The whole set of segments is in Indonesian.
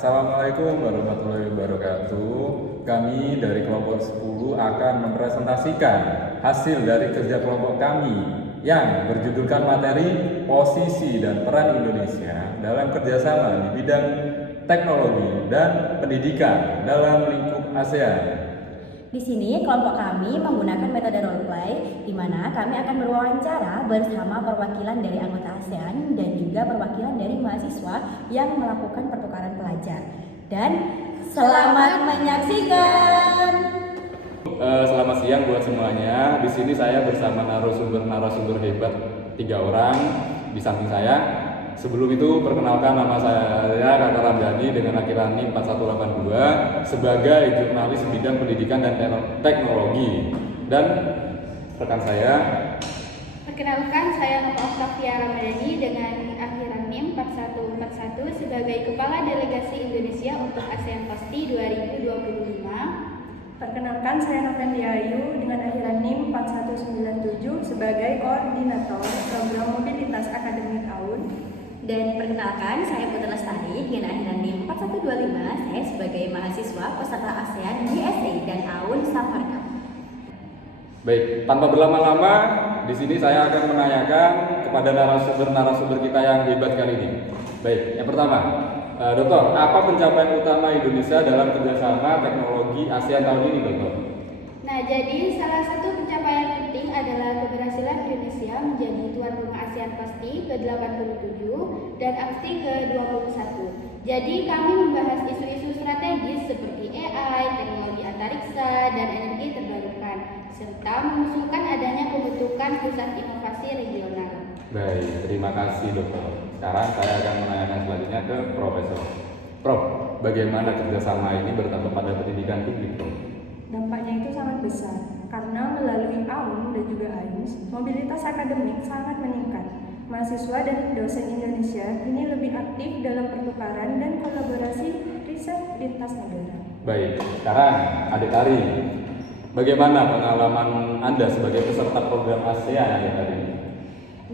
Assalamualaikum warahmatullahi wabarakatuh. Kami dari kelompok 10 akan mempresentasikan hasil dari kerja kelompok kami yang berjudulkan materi posisi dan peran Indonesia dalam kerjasama di bidang teknologi dan pendidikan dalam lingkup ASEAN. Di sini kelompok kami menggunakan metode roleplay di mana kami akan berwawancara bersama perwakilan dari anggota ASEAN dan juga perwakilan dari mahasiswa yang melakukan pertukaran pelajar. Dan selamat menyaksikan. Selamat siang buat semuanya. Di sini saya bersama narasumber hebat 3 orang di samping saya. Sebelum itu perkenalkan, nama saya Kakak Ramdhani dengan akhiran NIM 4182 sebagai jurnalis bidang pendidikan dan teknologi. Dan rekan saya, perkenalkan, saya Nova Octavia Ramadhani dengan akhiran NIM 4141 sebagai Kepala Delegasi Indonesia untuk ASEAN Pasti 2025. Perkenalkan, saya Novendi Ayu dengan akhiran NIM 4197 sebagai Koordinator Program Mobilitas Akademik AUN. Dan perkenalkan, saya Putri Lestari dengan akhiran NIM 4125. Saya sebagai mahasiswa peserta ASEAN GSA dan AUN Samarkand. baik, tanpa berlama-lama, di sini saya akan menanyakan kepada narasumber kita yang hebat kali ini. Baik, yang pertama, Dokter, apa pencapaian utama Indonesia dalam kerjasama teknologi ASEAN tahun ini, Dokter? Nah, jadi salah satu pencapaian penting adalah keberhasilan Indonesia menjadi tuan rumah ASEAN Pasti ke-87 dan ASTI ke-21. Jadi kami membahas isu-isu strategis seperti AI, teknologi antariksa, dan energi terbarukan, serta mengusulkan adanya pembentukan pusat inovasi regional. Baik, terima kasih Dokter. Sekarang saya akan menanyakan selanjutnya ke Profesor. Prof, bagaimana kerjasama ini berdampak pada pendidikan publik, Prof? Dampaknya itu sangat besar, karena melalui AUN dan juga AINS, mobilitas akademik sangat meningkat. Mahasiswa dan dosen Indonesia kini lebih aktif dalam pertukaran dan kolaborasi riset lintas negara. Baik, sekarang Adik Tari, bagaimana pengalaman Anda sebagai peserta program ASEAN, Adik Tari?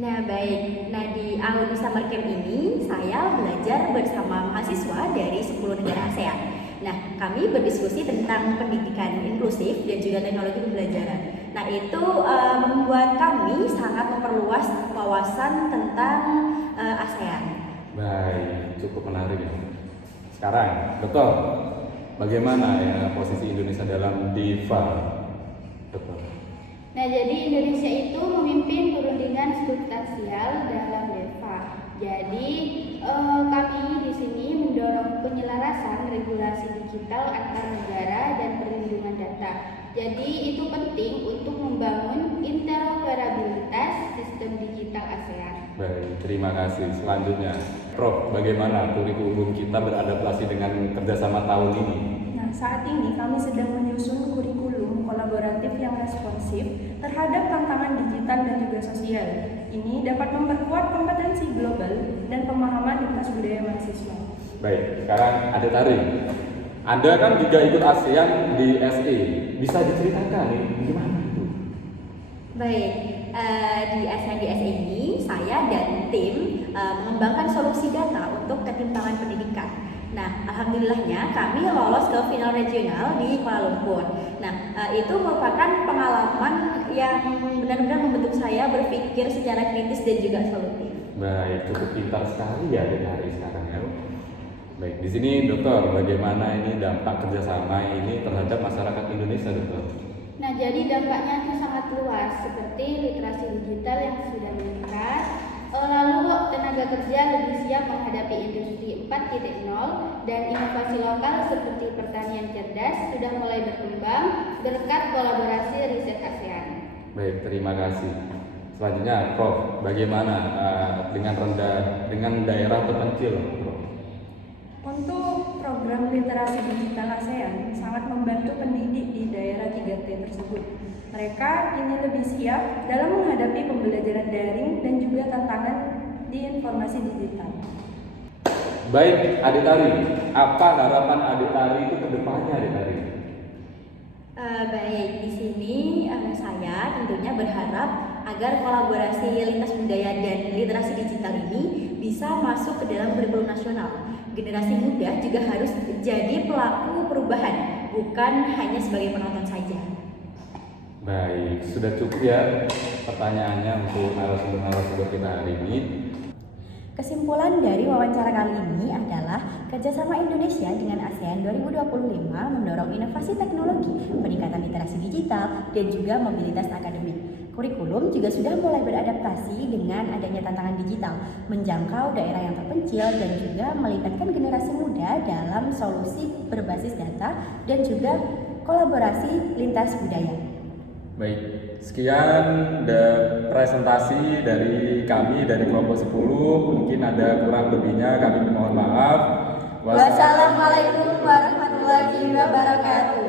Nah baik, di AUN Samarkand ini saya belajar bersama mahasiswa dari 10 negara ASEAN. Nah, kami berdiskusi tentang pendidikan inklusif dan juga teknologi pembelajaran. Nah, itu membuat kami sangat memperluas wawasan tentang ASEAN. Baik, cukup menarik ya. Sekarang, Dokter, bagaimana ya posisi Indonesia dalam DIVA, Dokter? Nah, jadi Indonesia itu memimpin perundingan substansial dalam DEVA. Jadi kami di sini mendorong penyelarasan regulasi digital antar negara dan perlindungan data. Jadi itu penting untuk membangun interoperabilitas sistem digital ASEAN. Baik, terima kasih. Selanjutnya, Prof, bagaimana kurikulum kita beradaptasi dengan kerjasama tahun ini? Nah, saat ini kami sedang menyusun kurikulum kolaboratif yang responsif terhadap tantangan digital dan juga sosial. Ini dapat memperkuat kompetensi global dan pemahaman lintas budaya mahasiswa. Baik, sekarang Adik Tari. Anda kan juga ikut ASEAN di SE. Bisa diceritakan nih gimana itu? Baik, di ASEAN GSA ini saya dan tim mengembangkan solusi data untuk ketimpangan pendidikan. Nah, alhamdulillahnya kami lolos ke final regional di Kuala Lumpur. Nah, itu merupakan pengalaman yang benar-benar membentuk saya berpikir secara kritis dan juga solutif. Baik, cukup pintar sekali ya dari sekarang ya. Baik, di sini Dokter, bagaimana ini dampak kerjasama ini terhadap masyarakat Indonesia, Dokter? Nah, jadi dampaknya itu sangat luas, seperti literasi digital yang sudah meningkat, lalu tenaga kerja lebih siap menghadapi industri 4.0 dan inovasi lokal seperti pertanian cerdas sudah mulai berkembang berkat kolaborasi riset ASEAN. Baik, terima kasih. Selanjutnya, Prof, bagaimana dengan daerah terpencil, Prof? Untuk program literasi digital ASEAN sangat membantu pendidik di daerah 3T tersebut. Mereka kini lebih siap dalam menghadapi pembelajaran daring dan juga tantangan di informasi digital. Baik, Adik Tari, apa harapan Adik Tari itu ke depannya, Adik Tari? Baik, di sini saya tentunya berharap agar kolaborasi lintas budaya dan literasi digital ini bisa masuk ke dalam kurikulum nasional. Generasi muda juga harus jadi pelaku perubahan, bukan hanya sebagai penonton saja. Baik, sudah cukup ya pertanyaannya untuk narasumber-narasumber kita hari ini. Kesimpulan dari wawancara kali ini adalah kerjasama Indonesia dengan ASEAN 2025 mendorong inovasi teknologi, peningkatan literasi digital, dan juga mobilitas akademik. Kurikulum juga sudah mulai beradaptasi dengan adanya tantangan digital, menjangkau daerah yang terpencil dan juga melibatkan generasi muda dalam solusi berbasis data dan juga kolaborasi lintas budaya. Baik, sekian presentasi dari kami dari kelompok 10. Mungkin ada kurang lebihnya kami mohon maaf. Wassalamualaikum warahmatullahi wabarakatuh.